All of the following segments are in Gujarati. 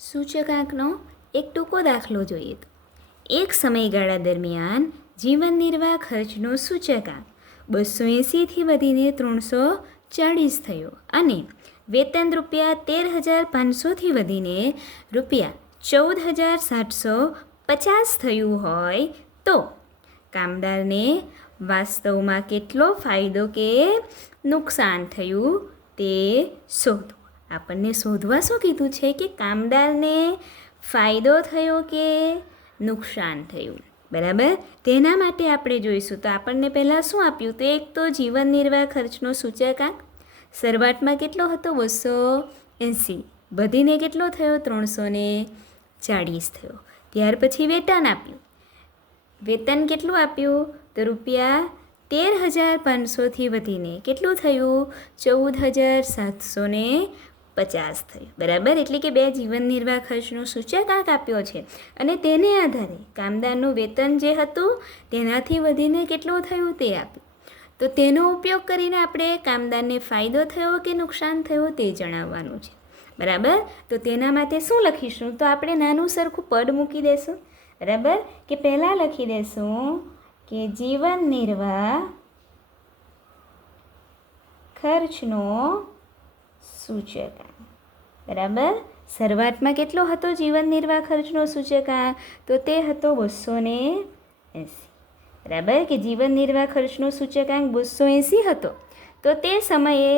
સૂચકાંકનો એક ટૂંકો દાખલો જોઈએ તો એક સમયગાળા દરમિયાન જીવન નિર્વાહ ખર્ચનો સૂચકાંક 280થી વધીને 340 થયો અને વેતન રૂપિયા 13,500થી વધીને રૂપિયા 14,750 થયું હોય તો કામદારને વાસ્તવમાં કેટલો ફાયદો કે નુકસાન થયું તે શોધો. આપણને શોધવા શું કીધું છે કે કામદારને ફાયદો થયો કે નુકસાન થયું, બરાબર. તેના માટે આપણે જોઈશું તો આપણને પહેલાં શું આપ્યું તો એક તો જીવન નિર્વાહ ખર્ચનો સૂચકાંક શરૂઆતમાં કેટલો હતો 280, વધીને કેટલો થયો 340 થયો. ત્યાર પછી વેતન આપ્યું, વેતન કેટલું આપ્યું તો રૂપિયા 13,500થી વધીને કેટલું થયું 14,750 થયું, બરાબર. એટલે કે બે જીવન નિર્વાહ ખર્ચનો સૂચકાંક આપ્યો છે અને તેને આધારે કામદારનું વેતન જે હતું તેનાથી વધીને કેટલું થયું તે આપ્યું. તો તેનો ઉપયોગ કરીને આપણે કામદારને ફાયદો થયો કે નુકસાન થયો તે જણાવવાનું છે, બરાબર. તો તેના માટે શું લખીશું તો આપણે નાનું સરખું પદ મૂકી દઈશું, બરાબર. કે પહેલાં લખી દઈશું કે જીવન નિર્વાહ ખર્ચનો સૂચકાંક, બરાબર. શરૂઆતમાં કેટલો હતો જીવન નિર્વાહ ખર્ચનો સૂચકાંક તો તે હતો 280, બરાબર. કે જીવન નિર્વાહ ખર્ચનો સૂચકાંક 280 હતો તો તે સમયે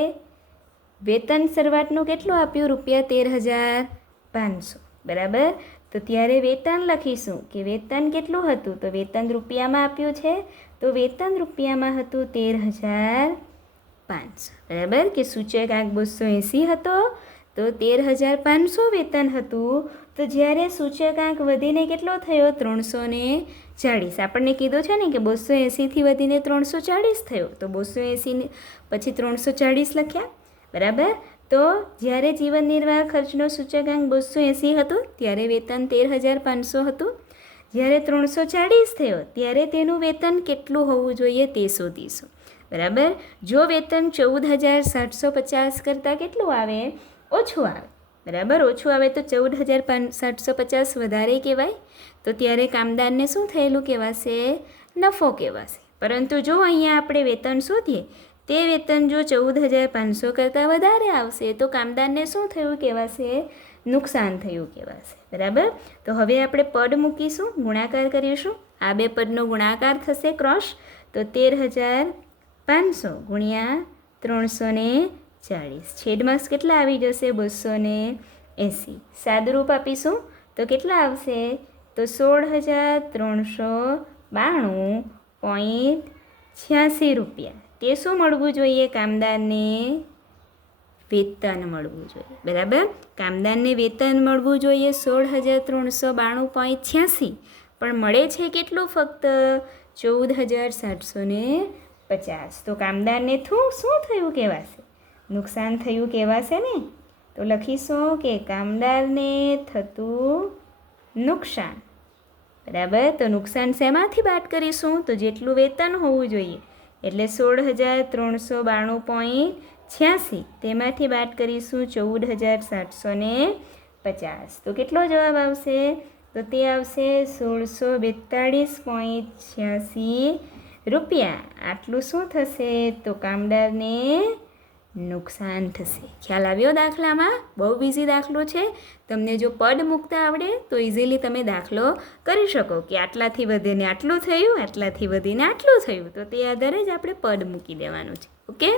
વેતન શરૂઆતનું કેટલું આપ્યું રૂપિયા 13,500, બરાબર. તો ત્યારે વેતન લખીશું કે વેતન કેટલું હતું તો વેતન રૂપિયામાં આપ્યું છે તો વેતન રૂપિયામાં હતું 13,500, બરાબર. કે સૂચકાંક 280 હતો તો 13,500 વેતન હતું. તો જ્યારે સૂચકાંક વધીને કેટલો થયો 340, આપણને કીધું છે ને કે 280થી વધીને 340 થયો તો 280 પછી 340 લખ્યા, બરાબર. તો જ્યારે જીવન નિર્વાહ ખર્ચનો સૂચકાંક 280 હતું ત્યારે વેતન 13,500 હતું. જ્યારે 340 થયો ત્યારે તેનું વેતન કેટલું હોવું જોઈએ તે શોધીશું, બરાબર. જો વેતન 14,750 કરતાં કેટલું આવે ઓછું આવે, બરાબર. ઓછું આવે તો 14,750 વધારે કહેવાય તો ત્યારે કામદારને શું થયેલું કહેવાશે નફો કહેવાશે. પરંતુ જો અહીંયા આપણે વેતન શોધીએ તે વેતન જો 14,500 કરતાં વધારે આવશે તો કામદારને શું થયું કહેવાશે નુકસાન થયું કહેવાશે, બરાબર. તો હવે આપણે પદ મૂકીશું, ગુણાકાર કરીશું. આ બે પદનો ગુણાકાર થશે ક્રોસ તો 13,500 ગુણ્યા 340, છેદમાં કેટલા આવી જશે 280. સાદુરૂપ આપીશું તો કેટલા આવશે તો 16,392.86 રૂપિયા. તે શું મળવું જોઈએ કામદારને વેતન મળવું જોઈએ, બરાબર. કામદારને વેતન મળવું જોઈએ 16,392.86, પણ મળે છે કેટલું ફક્ત 14,750. તો કામદારને શું થયું કહેવાશે નુકસાન થયું કહેવાશે ને. તો લખીશું કે કામદારને થતું નુકસાન, બરાબર. તો નુકસાન શેમાંથી બાદ કરીશું તો જેટલું વેતન હોવું જોઈએ એટલે 16,392.86 તેમાંથી બાદ કરીશું 14,750. તો કેટલો જવાબ આવશે તો તે આવશે 1,642.86 રૂપિયા. આટલું શું થશે તો કામદારને નુકસાન થશે. ખ્યાલ આવ્યો દાખલામાં? બહુ ઇઝી દાખલો છે. તમને જો પદ મૂકતા આવડે તો ઇઝીલી તમે દાખલો કરી શકો કે આટલાથી વધીને આટલું થયું, આટલાથી વધીને આટલું થયું. તો તે આધારે જ આપણે પદ મૂકી દેવાનું છે. ઓકે.